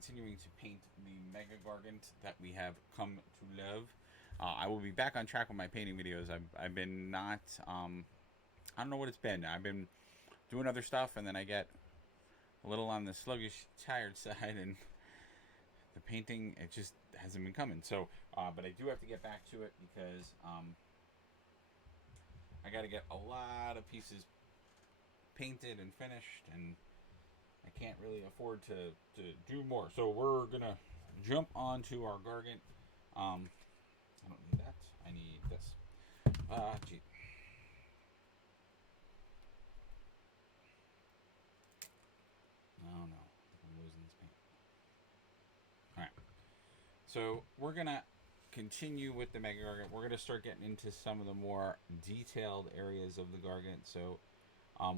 continuing to paint the Megagargent that we have come to love. I will be back on track with my painting videos. I've been not, I don't know what it's been. I've been doing other stuff, and then I get a little on the sluggish, tired side, and the painting, it just hasn't been coming. So, but I do have to get back to it because I got to get a lot of pieces painted and finished, and I can't really afford to do more. So we're gonna jump onto our Gargant. I don't need that. I need this. Gee. Oh no, I'm losing this paint. All right. So we're gonna continue with the Mega Gargant. We're gonna start getting into some of the more detailed areas of the Gargant. So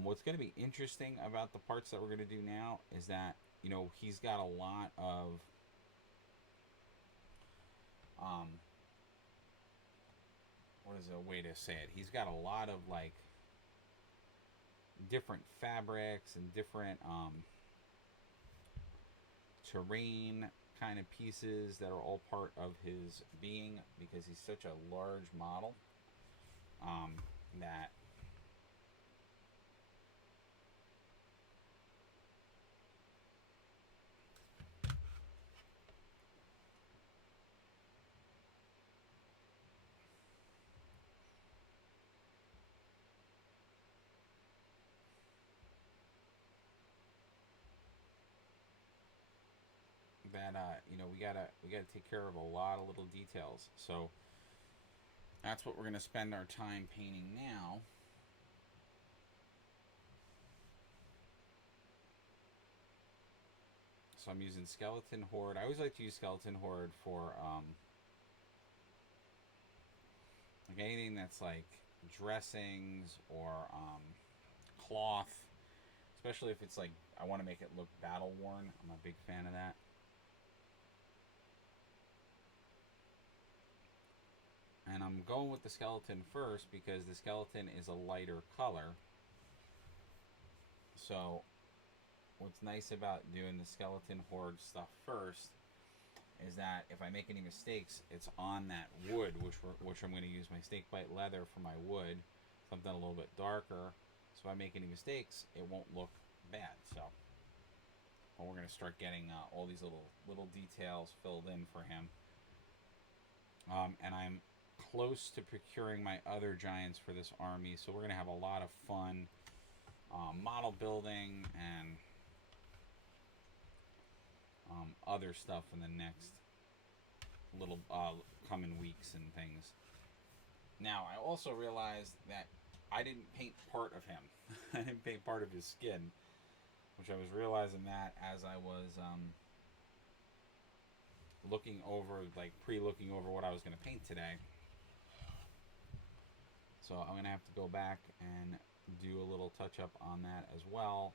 what's going to be interesting about the parts that we're going to do now is that, you know, he's got a lot of what is a way to say it? He's got a lot of like different fabrics and different terrain kind of pieces that are all part of his being because he's such a large model that you know, we gotta take care of a lot of little details. So that's what we're gonna spend our time painting now. So I'm using Skeleton Horde. I always like to use Skeleton Horde for like anything that's like dressings or cloth, especially if it's like I want to make it look battle worn. I'm a big fan of that. And I'm going with the skeleton first because the skeleton is a lighter color. So what's nice about doing the Skeleton Horde stuff first is that if I make any mistakes, it's on that wood, which I'm going to use my snakebite leather for my wood, something a little bit darker. So if I make any mistakes, it won't look bad. So well, we're going to start getting all these little details filled in for him. And I'm close to procuring my other giants for this army, so we're going to have a lot of fun model building and other stuff in the next little coming weeks and things. Now, I also realized that I didn't paint part of him. I didn't paint part of his skin, which I was realizing that as I was looking over, like pre-looking over what I was going to paint today. So I'm going to have to go back and do a little touch-up on that as well.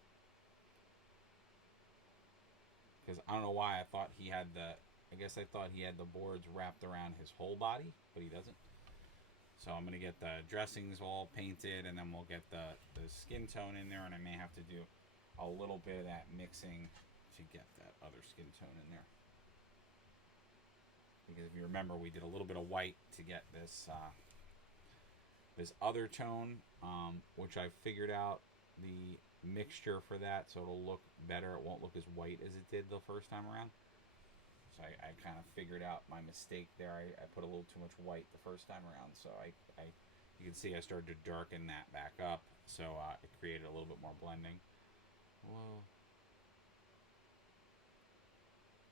Because I don't know why I thought he had I guess I thought he had the boards wrapped around his whole body, but he doesn't. So I'm going to get the dressings all painted, and then we'll get the skin tone in there, and I may have to do a little bit of that mixing to get that other skin tone in there. Because if you remember, we did a little bit of white to get this this other tone, which I figured out the mixture for that, so it'll look better. It won't look as white as it did the first time around. So I kind of figured out my mistake there. I put a little too much white the first time around, so you can see I started to darken that back up, so it created a little bit more blending. Whoa.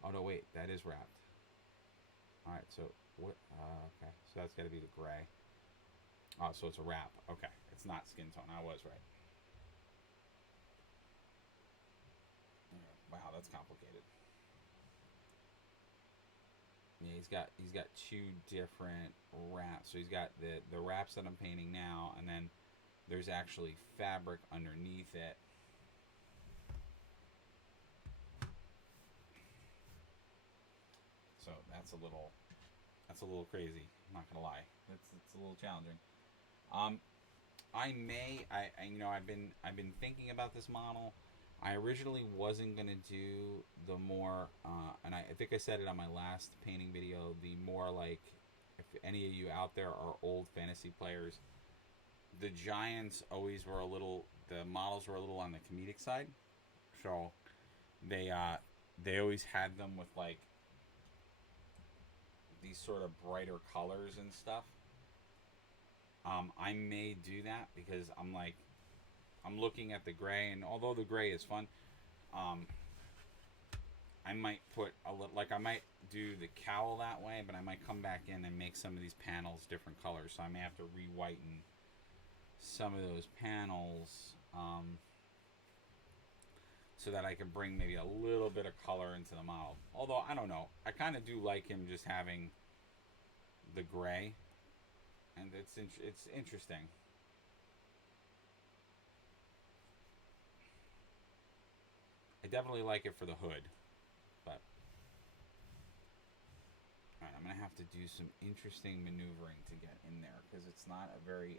Oh no, wait, that is wrapped. All right, so what? Okay, so that's got to be the gray. Oh, so it's a wrap. Okay, it's not skin tone. I was right. Wow, that's complicated. Yeah, he's got two different wraps. So he's got the wraps that I'm painting now, and then there's actually fabric underneath it. So that's a little crazy. I'm not gonna lie. It's a little challenging. I you know, I've been thinking about this model. I originally wasn't going to do the more, and I think I said it on my last painting video, the more like, if any of you out there are old fantasy players, the giants always were a little, the models were a little on the comedic side. So they always had them with like these sort of brighter colors and stuff. I may do that because I'm like, I'm looking at the gray, and although the gray is fun, um, I might put a little, like I might do the cowl that way, but I might come back in and make some of these panels different colors. So I may have to re-whiten some of those panels, so that I can bring maybe a little bit of color into the model. Although I don't know, I kind of do like him just having the gray, and it's interesting. I definitely like it for the hood, but all right, I'm gonna have to do some interesting maneuvering to get in there because it's not a very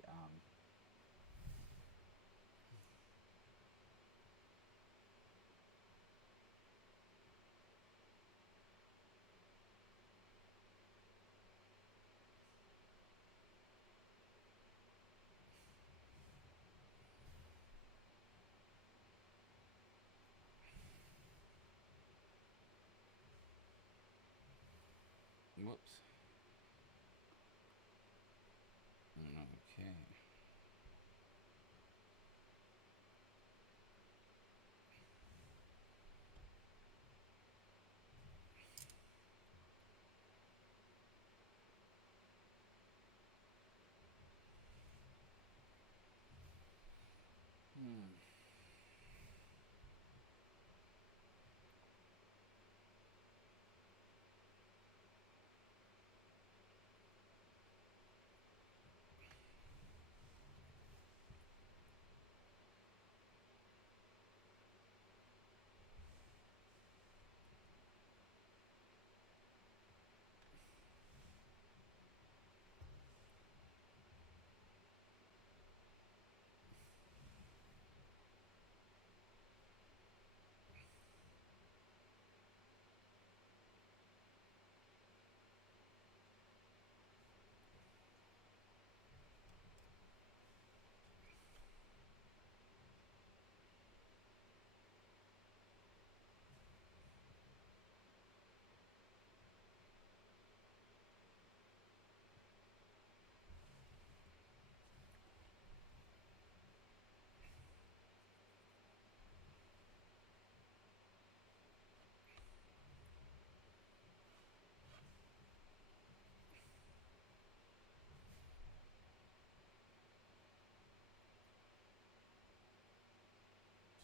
whoops. Okay. Hmm.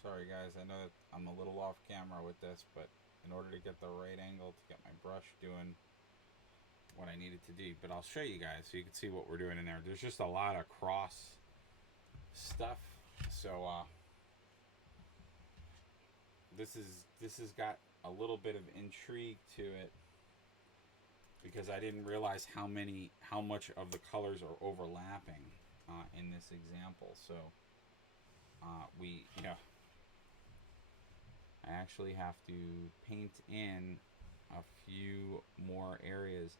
Sorry guys, I know that I'm a little off camera with this, but in order to get the right angle to get my brush doing what I needed to do, but I'll show you guys so you can see what we're doing in there. There's just a lot of cross stuff, so this has got a little bit of intrigue to it because I didn't realize how much of the colors are overlapping in this example. So I actually have to paint in a few more areas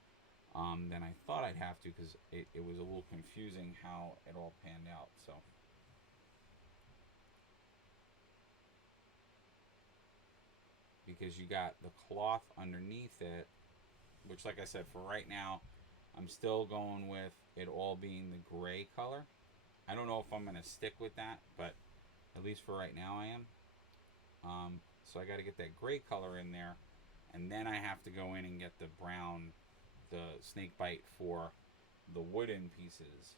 than I thought I'd have to because it was a little confusing how it all panned out. So because you got the cloth underneath it, which like I said, for right now I'm still going with it all being the gray color. I don't know if I'm going to stick with that, but at least for right now I am. So I got to get that gray color in there, and then I have to go in and get the brown, the snake bite for the wooden pieces.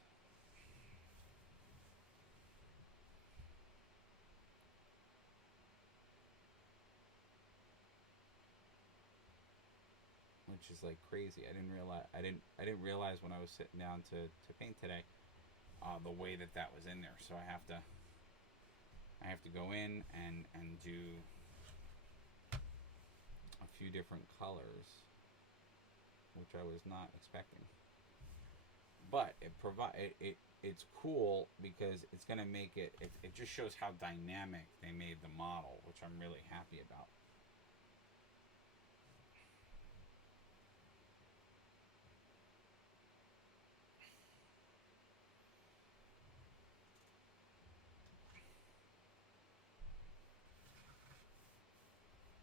Which is like crazy. I didn't realize when I was sitting down to paint today, the way that was in there. So I have to go in and do a few different colors, which I was not expecting. but it's cool because it's gonna make it just shows how dynamic they made the model, which I'm really happy about.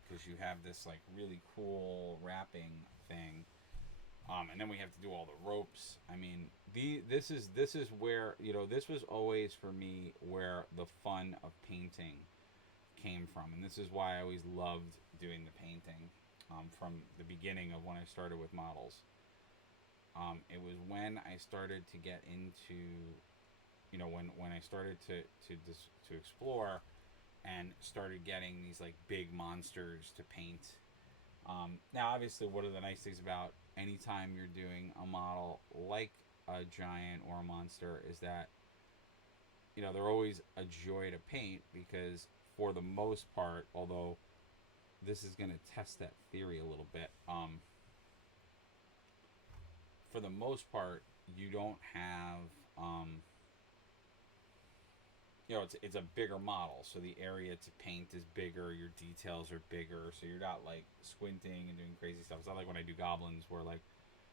Because you have this like really cool wrapping thing, and then we have to do all the ropes. I mean, this is where, this was always for me where the fun of painting came from, and this is why I always loved doing the painting, from the beginning of when I started with models. It was when I started to get into, when I started to explore and started getting these like big monsters to paint. Now, obviously, one of the nice things about anytime you're doing a model like a giant or a monster is that, they're always a joy to paint because, for the most part, although this is going to test that theory a little bit, for the most part, you don't have, it's a bigger model, so the area to paint is bigger, your details are bigger, so you're not like squinting and doing crazy stuff. It's not like when I do goblins where, like,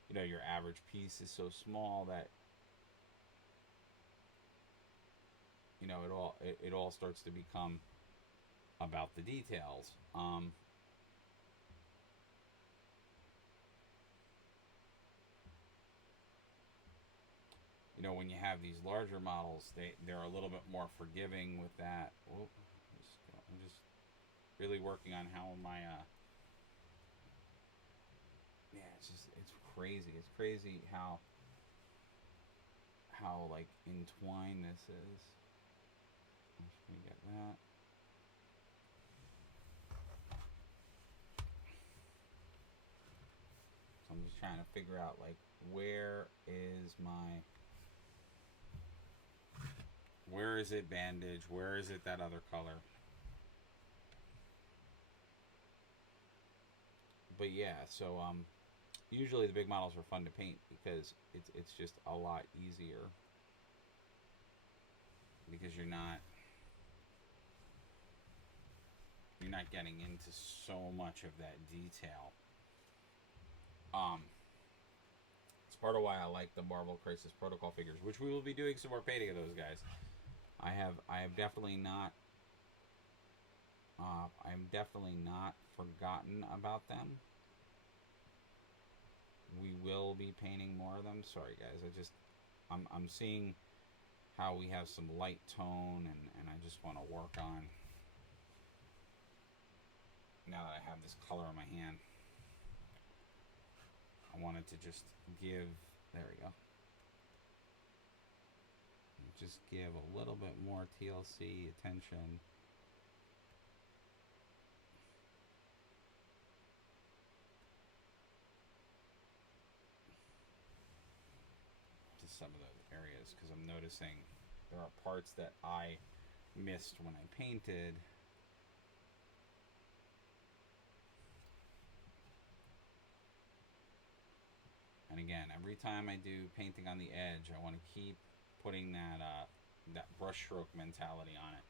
your average piece is so small that, it all starts to become about the details. When you have these larger models, they're a little bit more forgiving with that. Oh, I'm just really working on how my yeah, it's crazy. It's crazy how like entwined this is. I'm just gonna get that. So I'm just trying to figure out, like, where is it bandage? Where is it that other color? But yeah, so usually the big models are fun to paint because it's just a lot easier because you're not getting into so much of that detail. Um, it's part of why I like the Marvel Crisis Protocol figures, which we will be doing some more painting of those guys. I have definitely not I'm definitely not forgotten about them. We will be painting more of them. Sorry guys, I'm seeing how we have some light tone, and I just want to work on, now that I have this color in my hand, I wanted to just give, there we go, just give a little bit more TLC attention. To some of those areas, because I'm noticing there are parts that I missed when I painted. And again, every time I do painting on the edge, I want to keep putting that brush stroke mentality on it,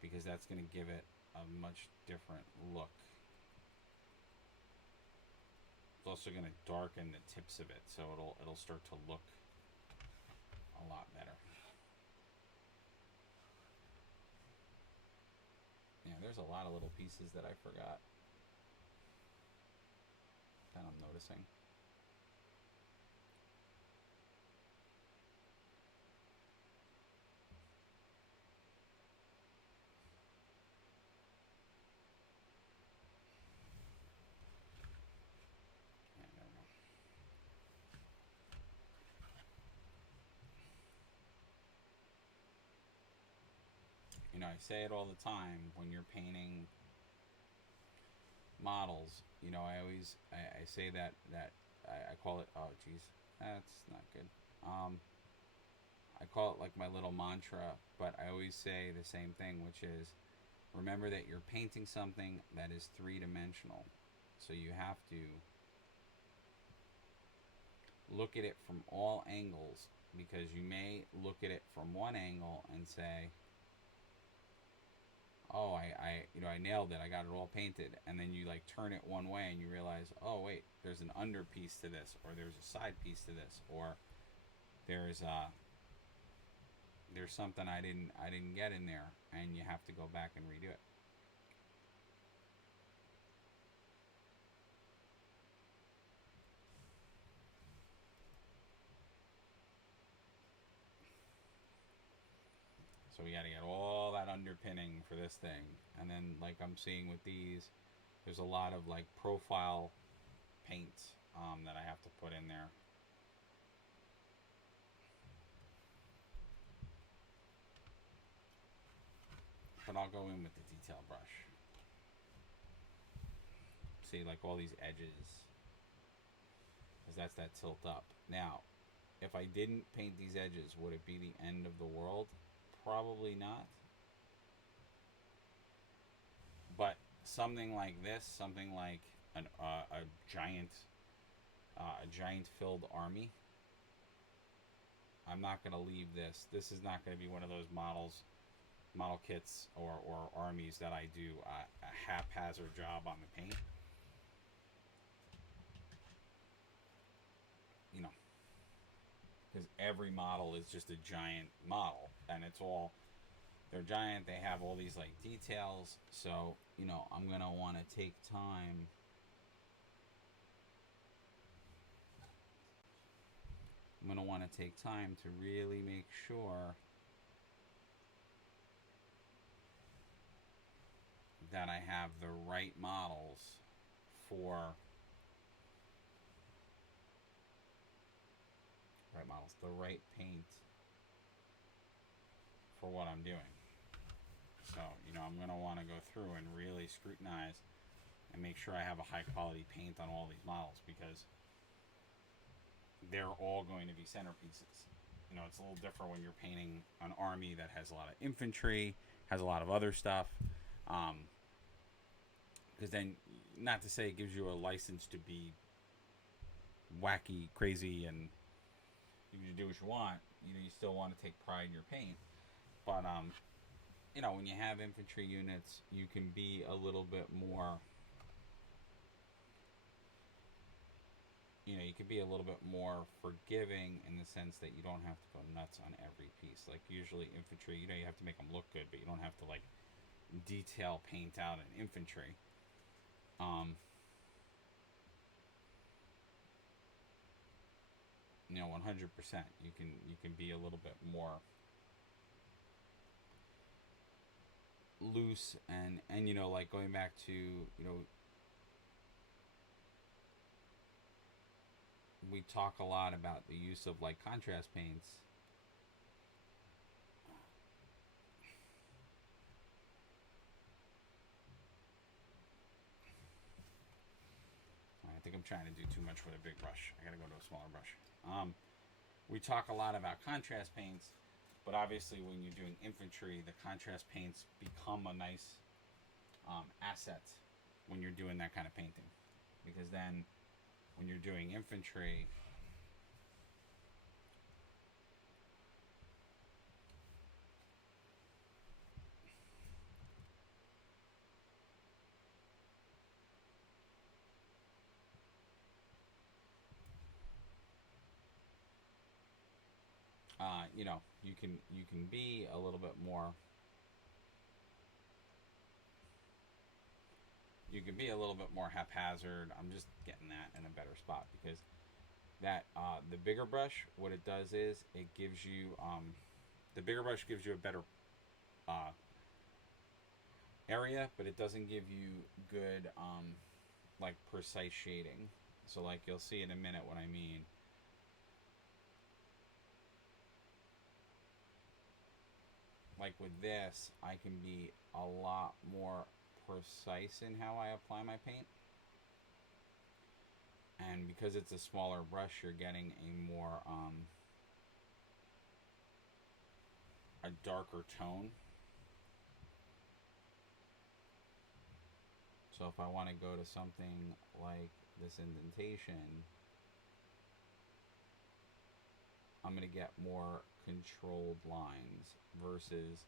because that's going to give it a much different look. It's also going to darken the tips of it, so it'll start to look a lot better. Yeah, there's a lot of little pieces that I forgot that I'm noticing. Yeah, there we go. I say it all the time when you're painting models. I say that I call it, oh geez, that's not good. I call it like my little mantra, but I always say the same thing, which is, remember that you're painting something that is three-dimensional. So you have to look at it from all angles, because you may look at it from one angle and say, oh, I nailed it, I got it all painted, and then you like turn it one way and you realize, oh wait, there's an under piece to this, or there's a side piece to this, or there's something I didn't get in there, and you have to go back and redo it. So we got to get all that underpinning for this thing. And then, like I'm seeing with these, there's a lot of like profile paints that I have to put in there. But I'll go in with the detail brush. See, like all these edges, because that's that tilt up. Now, if I didn't paint these edges, would it be the end of the world? Probably not. But something like this, something like a giant filled army, I'm not going to leave this. This is not going to be one of those model kits or armies that I do a haphazard job on the paint. You know, because every model is just a giant model, and they're giant. They have all these like details, so you know I'm gonna want to take time. I'm gonna want to take time to really make sure that I have the right models for the right paint for what I'm doing. So, you know, I'm going to want to go through and really scrutinize and make sure I have a high quality paint on all these models, because they're all going to be centerpieces. You know, it's a little different when you're painting an army that has a lot of infantry, has a lot of other stuff. Because then, not to say it gives you a license to be wacky, crazy, and you can do what you want. You know, you still want to take pride in your paint. But, you know, when you have infantry units, you can be a little bit more, you know, you can be a little bit more forgiving in the sense that you don't have to go nuts on every piece. Like, usually infantry, you know, you have to make them look good, but you don't have to, like, detail paint out an infantry. You know, 100%. You can be a little bit more loose, and you know, like going back to, you know, we talk a lot about the use of like contrast paints. I think I'm trying to do too much with a big brush. I gotta go to a smaller brush. We talk a lot about contrast paints, but obviously when you're doing infantry, the contrast paints become a nice asset when you're doing that kind of painting. Because then when you're doing infantry, you know, you can be a little bit more. You can be a little bit more haphazard. I'm just getting that in a better spot, because that the bigger brush, what it does is it gives you the bigger brush gives you a better area, but it doesn't give you good like precise shading. So like you'll see in a minute what I mean. Like with this, I can be a lot more precise in how I apply my paint. And because it's a smaller brush, you're getting a more a darker tone. So if I want to go to something like this indentation, I'm going to get more controlled lines versus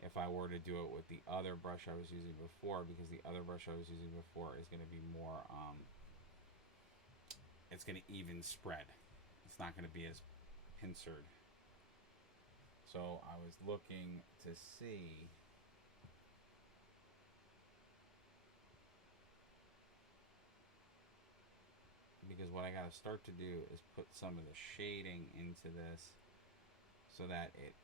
if I were to do it with the other brush I was using before, because the other brush I was using before is going to be more, it's going to even spread. It's not going to be as pincered. So I was looking to see because what I got to start to do is put some of the shading into this so that it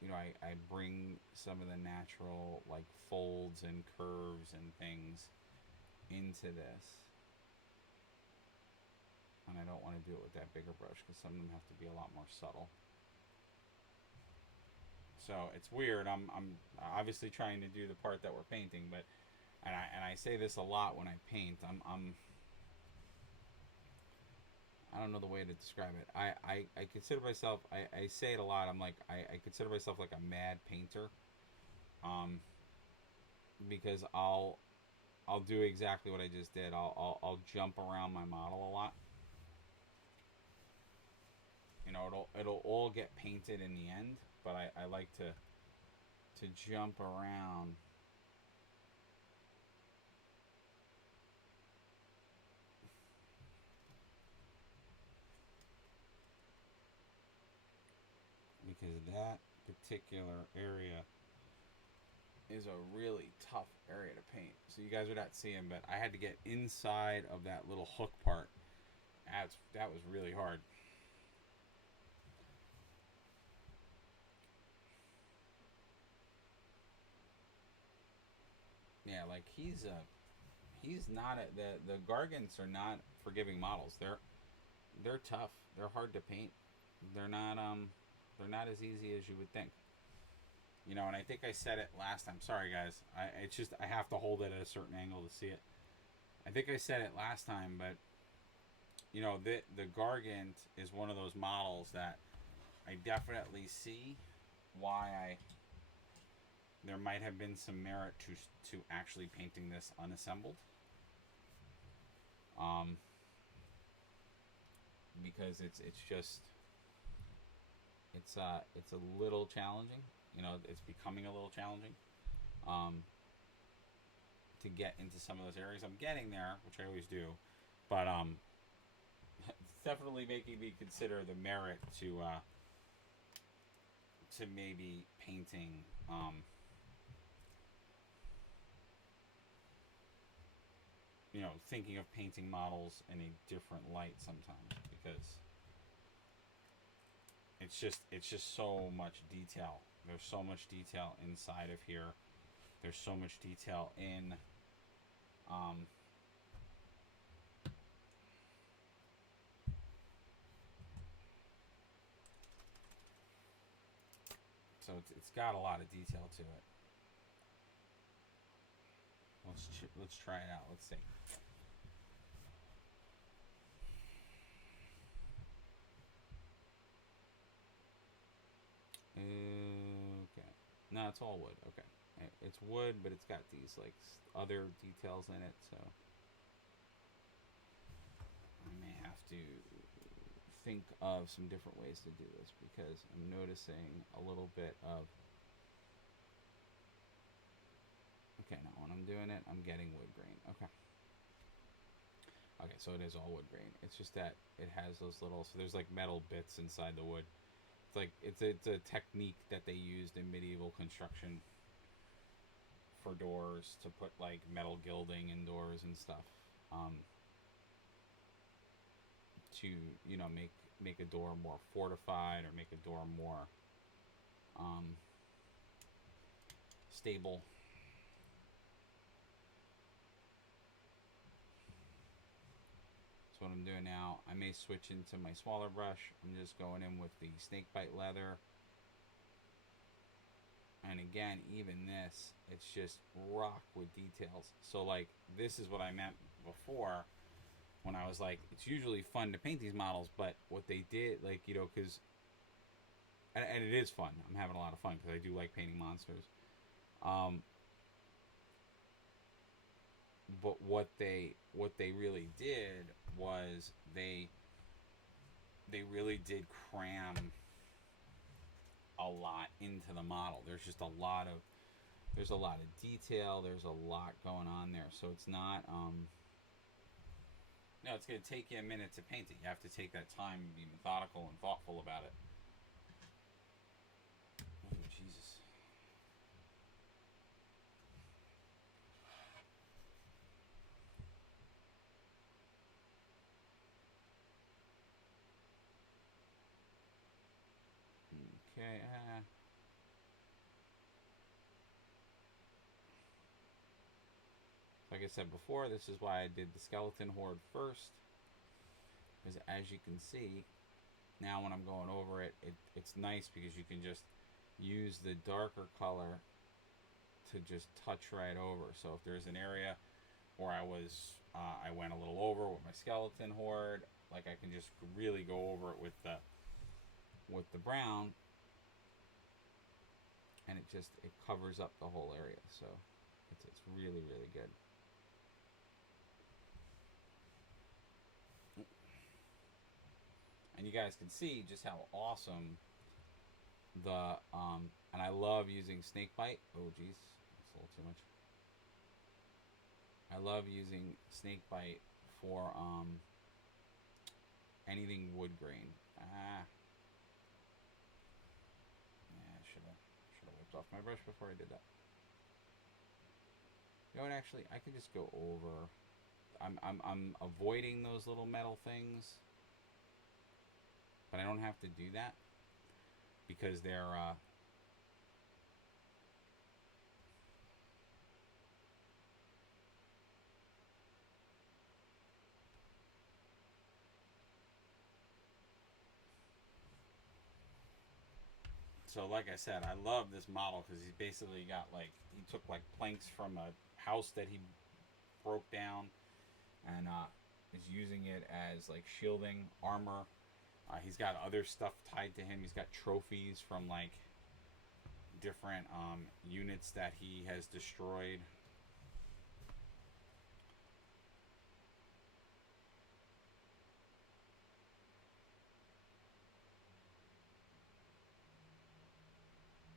you know, I bring some of the natural like folds and curves and things into this. And I don't want to do it with that bigger brush because some of them have to be a lot more subtle. So it's weird. I'm obviously trying to do the part that we're painting, but and I say this a lot when I paint. I don't know the way to describe it. I consider myself, I say it a lot. I'm like, I consider myself like a mad painter. Um, because I'll do exactly what I just did. I'll jump around my model a lot. You know, it'll all get painted in the end, but I like to jump around. Because that particular area is a really tough area to paint. So you guys are not seeing, but I had to get inside of that little hook part. That was really hard. Yeah, like he's not the Gargants are not forgiving models. They're tough. They're hard to paint. They're not they're not as easy as you would think. You know, and I think I said it last time. Sorry guys. It's just I have to hold it at a certain angle to see it. I think I said it last time, but you know, the Gargant is one of those models that I definitely see why I there might have been some merit to actually painting this unassembled. Um, because it's just it's a little challenging. You know, it's becoming a little challenging. Um, to get into some of those areas, I'm getting there, which I always do, but it's definitely making me consider the merit to maybe painting you know, thinking of painting models in a different light sometimes because it's just so much detail. There's so much detail inside of here. There's so much detail in um so it's got a lot of detail to it. Let's try it out. Let's see. Okay. No, it's all wood. Okay. It's wood, but it's got these like other details in it, so I may have to think of some different ways to do this because I'm noticing a little bit of okay, now when I'm doing it, I'm getting wood grain. Okay. Okay, so it is all wood grain. It's just that it has those little so there's like metal bits inside the wood. It's like it's a technique that they used in medieval construction for doors to put like metal gilding in doors and stuff. Um, to you know make a door more fortified or make a door more um, stable. So what I'm doing now, I may switch into my smaller brush. I'm just going in with the snakebite leather. And again, even this, it's just rock with details. So like this is what I meant before when I was like, it's usually fun to paint these models, but what they did, like, you know, because and it is fun. I'm having a lot of fun because I do like painting monsters. Um, but what they really did was they they really did cram a lot into the model. There's just a lot of detail. There's a lot going on there. So it's not no, it's going to take you a minute to paint it. You have to take that time and be methodical and thoughtful about it. Oh, Jesus. Okay. Like I said before, this is why I did the skeleton horde first. Because as you can see, now when I'm going over it, it's nice because you can just use the darker color to just touch right over. So if there's an area where I went a little over with my skeleton horde, like I can just really go over it with the brown, and it covers up the whole area. So it's really, really good. And you guys can see just how awesome the and I love using snakebite. Oh geez, that's a little too much. I love using snakebite for anything wood grain. Yeah, should have wiped off my brush before I did that. You know what? Actually, I could just go over. I'm avoiding those little metal things, but I don't have to do that because they're so like I said, I love this model because he's basically got he took planks from a house that he broke down and is using it as shielding armor. He's got other stuff tied to him. He's got trophies from different units that he has destroyed.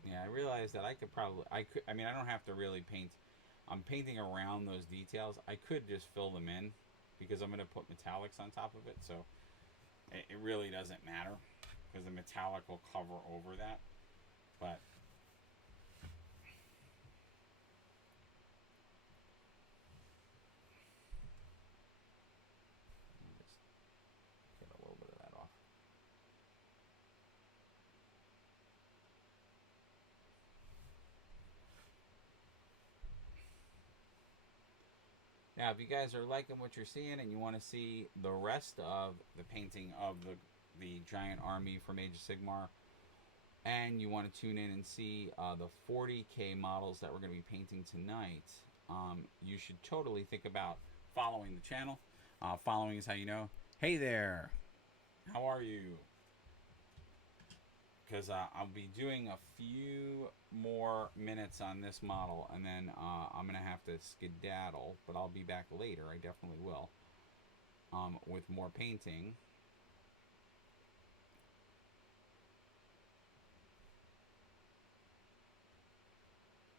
Yeah, I realized that I don't have to really paint. I'm painting around those details. I could just fill them in because I'm going to put metallics on top of it. So it really doesn't matter because the metallic will cover over that. But just get a little bit of that off. Now, if you guys are liking what you're seeing and you want to see the rest of the painting of the giant army from Age of Sigmar, and you want to tune in and see the 40K models that we're going to be painting tonight, you should totally think about following the channel. Following is how you know, hey there, how are you? Because I'll be doing a few more minutes on this model, and then I'm going to have to skedaddle, but I'll be back later. I definitely will, with more painting.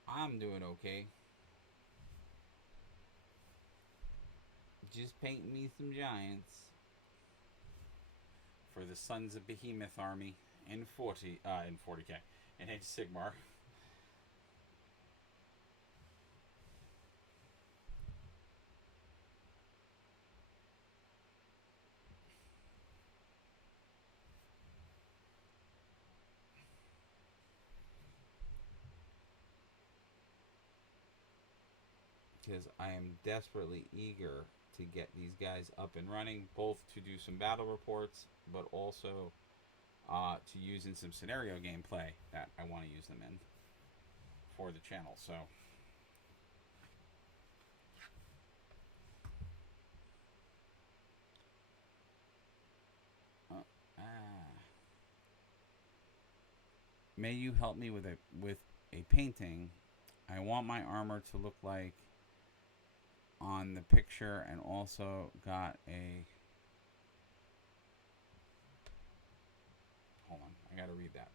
I'm doing okay. Just painting me some giants for the Sons of Behemoth army in 40K in Age of Sigmar. Because I am desperately eager to get these guys up and running, both to do some battle reports, but also to use in some scenario gameplay that I want to use them in for the channel. So may you help me with a painting. I want my armor to look like on the picture, and also got a I gotta read that.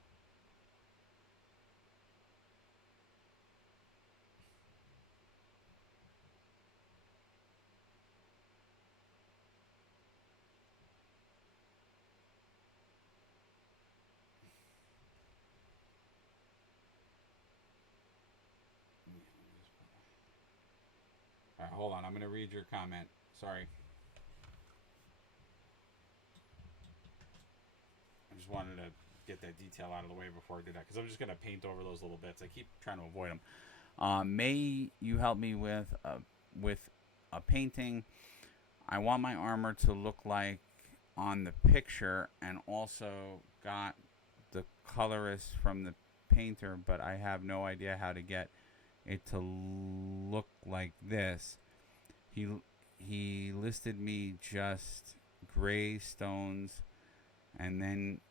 All right, hold on. I'm gonna read your comment. Sorry. I just wanted to get that detail out of the way before I did that because I'm just gonna paint over those little bits. I keep trying to avoid them. May you help me with a painting? I want my armor to look like on the picture, and also got the colorist from the painter, but I have no idea how to get it to look like this. He he listed me just gray stones, and then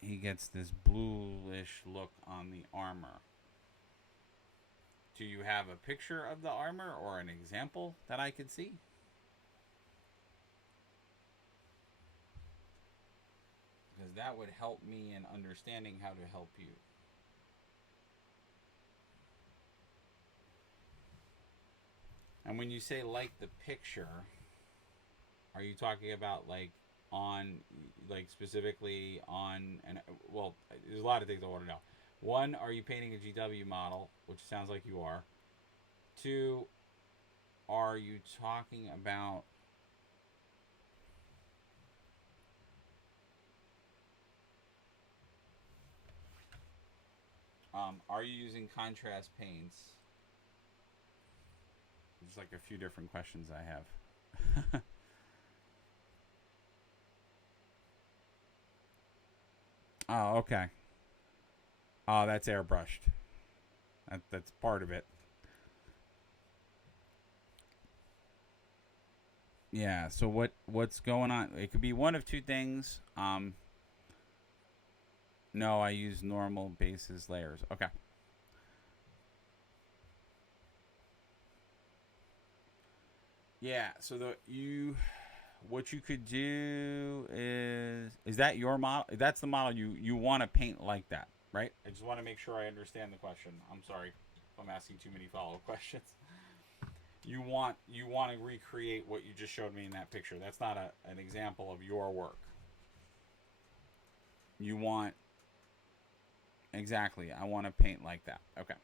he gets this bluish look on the armor. Do you have a picture of the armor or an example that I could see? Because that would help me in understanding how to help you. And when you say like the picture, are you talking about like on, like specifically on, and well, there's a lot of things I want to know. One, are you painting a GW model, which sounds like you are? Two, are you talking about are you using contrast paints? There's like a few different questions I have. Oh, okay. Oh, that's airbrushed. That's part of it. Yeah. So what's going on? It could be one of two things. No, I use normal bases layers. Okay. Yeah. So what you could do is that your model? That's the model you want to paint like that, right? I just want to make sure I understand the question. I'm sorry if I'm asking too many follow up questions. You want to recreate what you just showed me in that picture. That's not an example of your work. You want exactly. I want to paint like that. Okay.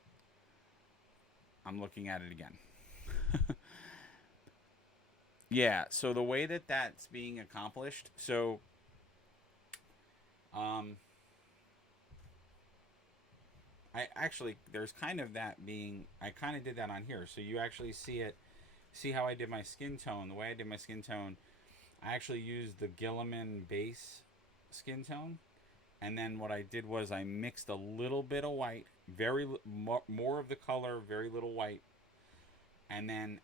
I'm looking at it again. Yeah. So the way that that's being accomplished. So, um, I actually there's kind of that being. I kind of did that on here. So you actually see it. See how I did my skin tone. The way I did my skin tone, I actually used the Gilliman base skin tone, and then what I did was I mixed a little bit of white, more of the color, very little white, and then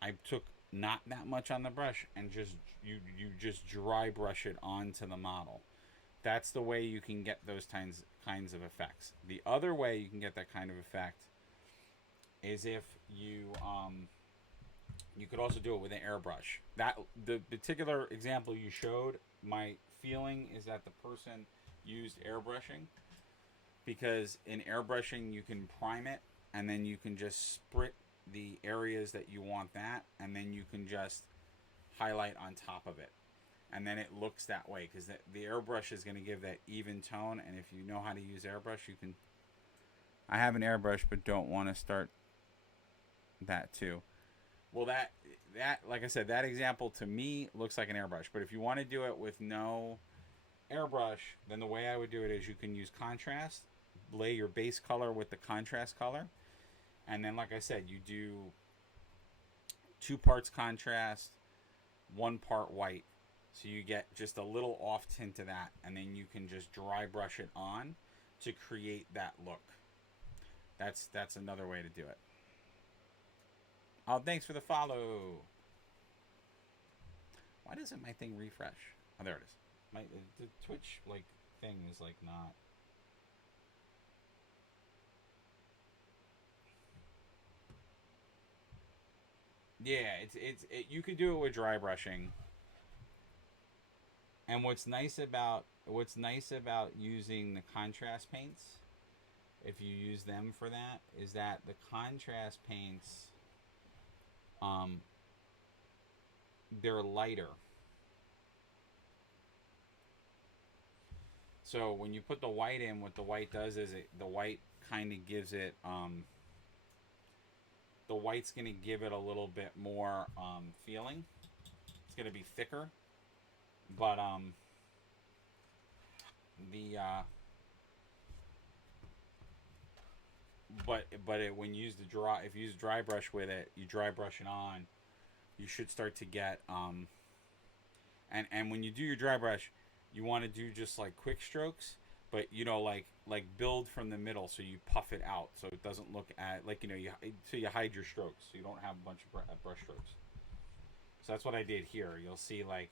I took not that much on the brush and just you just dry brush it onto the model. That's the way you can get those kinds of effects. The other way you can get that kind of effect is if you could also do it with an airbrush. That the particular example you showed, my feeling is that the person used airbrushing, because in airbrushing you can prime it and then you can just sprit the areas that you want that, and then you can just highlight on top of it, and then it looks that way because the airbrush is going to give that even tone. And if you know how to use airbrush, you can. I have an airbrush but don't want to start that too. Well, that like I said, that example to me looks like an airbrush. But if you want to do it with no airbrush, then the way I would do it is you can use contrast, lay your base color with the contrast color, and then like I said, you do 2 parts contrast, 1 part white, so you get just a little off tint to that, and then you can just dry brush it on to create that look. That's another way to do it. Oh, thanks for the follow. Why doesn't my thing refresh? Oh, there it is. My the Twitch like thing is like not. Yeah, you could do it with dry brushing, And what's nice about using the contrast paints, if you use them for that, is that the contrast paints, um, they're lighter. So when you put the white in, what the white does is the white kind of gives it, the white's going to give it a little bit more feeling. It's going to be thicker, but the when you use the dry, if you use dry brush with it, you dry brush it on, you should start to get and when you do your dry brush, you want to do just like quick strokes, but you know, like build from the middle, so you puff it out, so it doesn't look at like, you know, so you hide your strokes, so you don't have a bunch of brush strokes. So that's what I did here. You'll see like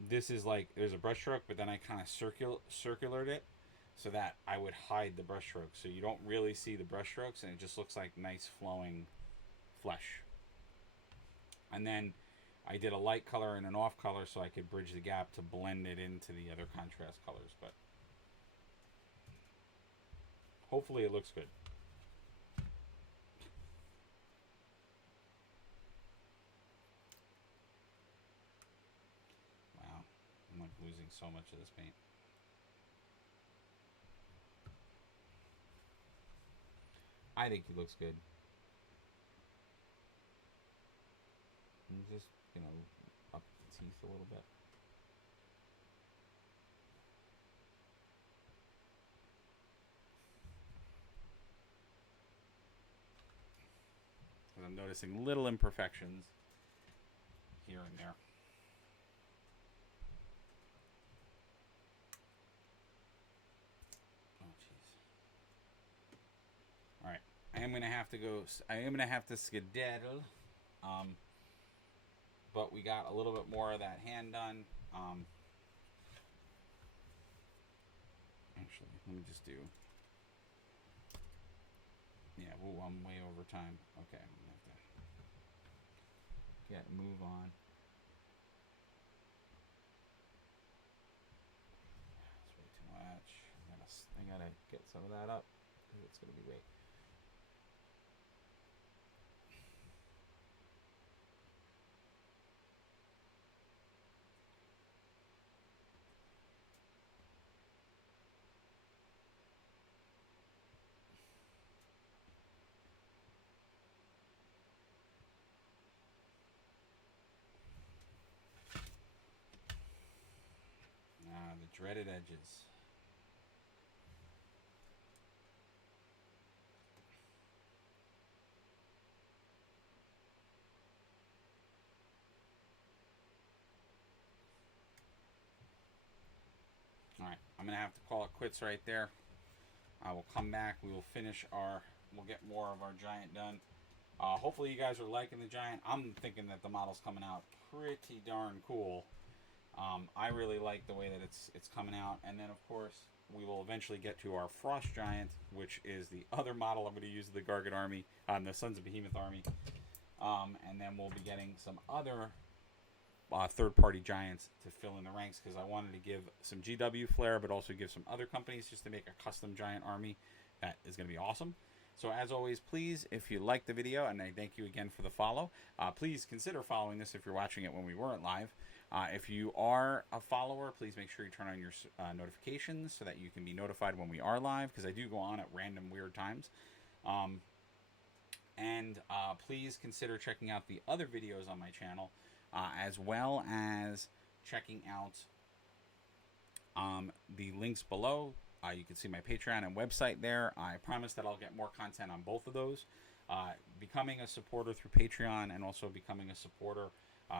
this is like there's a brush stroke, but then I kind of circulared it so that I would hide the brush strokes, so you don't really see the brush strokes, and it just looks like nice flowing flesh. And then I did a light color and an off color so I could bridge the gap to blend it into the other contrast colors. But hopefully it looks good. Wow, I'm like losing so much of this paint. I think he looks good. And just, you know, up the teeth a little bit. And I'm noticing little imperfections here and there. Oh, jeez. All right, I am gonna have to go. I am gonna have to skedaddle. But we got a little bit more of that hand done. Actually, let me just do. Yeah, ooh, I'm way over time. Okay, I'm gonna have to move on. That's way too much. I gotta get some of that up because it's gonna be way. The dreaded edges. Alright, I'm going to have to call it quits right there. I will come back. We will finish we'll get more of our giant done. Hopefully you guys are liking the giant. I'm thinking that the model's coming out pretty darn cool. I really like the way that it's coming out. And then, of course, we will eventually get to our Frost Giant, which is the other model I'm going to use the Gargant Army, the Sons of Behemoth Army. And then we'll be getting some other third-party giants to fill in the ranks, because I wanted to give some GW flair, but also give some other companies just to make a custom giant army that is going to be awesome. So as always, please, if you like the video, and I thank you again for the follow, please consider following this if you're watching it when we weren't live. If you are a follower, please make sure you turn on your notifications so that you can be notified when we are live, because I do go on at random weird times. And please consider checking out the other videos on my channel, as well as checking out the links below. You can see my Patreon and website there. I promise that I'll get more content on both of those. Becoming a supporter through Patreon and also becoming a supporter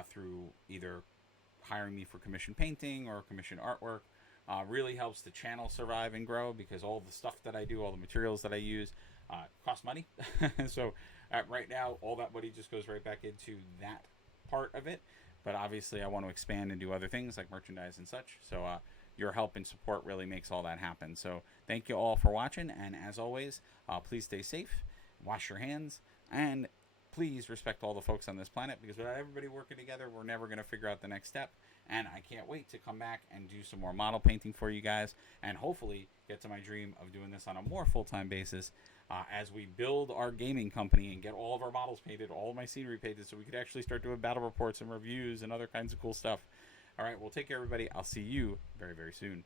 through either hiring me for commission painting or commission artwork really helps the channel survive and grow, because all the stuff that I do, all the materials that I use, cost money. So right now, all that money just goes right back into that part of it. But obviously, I want to expand and do other things like merchandise and such. So your help and support really makes all that happen. So thank you all for watching. And as always, please stay safe, wash your hands, and please respect all the folks on this planet, because without everybody working together, we're never going to figure out the next step. And I can't wait to come back and do some more model painting for you guys, and hopefully get to my dream of doing this on a more full-time basis as we build our gaming company and get all of our models painted, all of my scenery painted, so we could actually start doing battle reports and reviews and other kinds of cool stuff. All right, well, take care, everybody. I'll see you very, very soon.